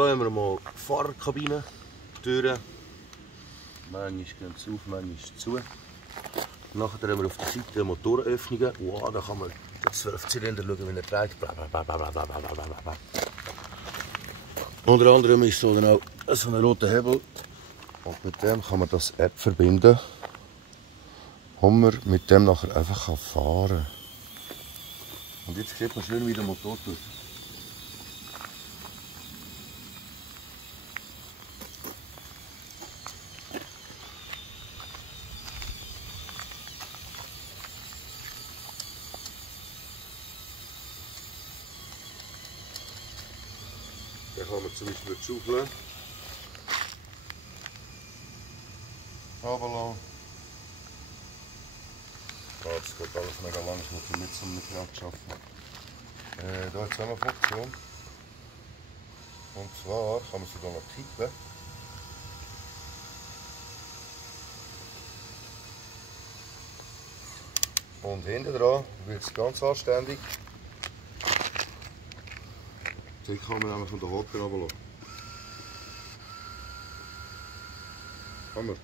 Hier haben wir mal die Fahrerkabine, die Türen. Manchmal gehen sie auf, manchmal zu. Nachher haben wir auf der Seite Motorenöffnungen. Wow, da kann man den 12-Zylinder schauen, wie er dreht. Unter anderem ist so dann auch so ein roter Hebel. Und mit dem kann man das App verbinden, wo man mit dem nachher einfach fahren kann. Und jetzt sieht man schön, wie der Motor tut. Dann kann man zum Beispiel die Schaufel runterlassen. Ja, das geht alles mega lang, ich muss mit so einem Gerät arbeiten. Hier hat es auch noch eine Funktion. Und zwar kann man sie hier noch kippen. Und hinten dran wird es ganz anständig. Die kann man nämlich von der Haken runterlassen. Hammer.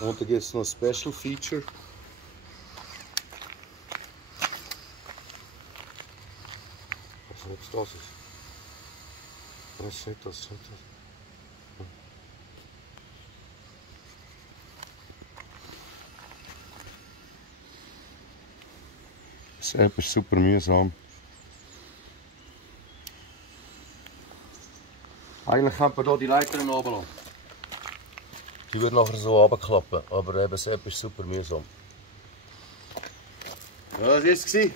Und da gibt es noch ein Special Feature. Was jetzt das ist? Das ist nicht das, das ist nicht das. Das App ist super mühsam. Eigentlich könnte man hier die Leiter runterlassen. Die würde nachher so runterklappen, aber eben das App ist super mühsam. Ja, das war es.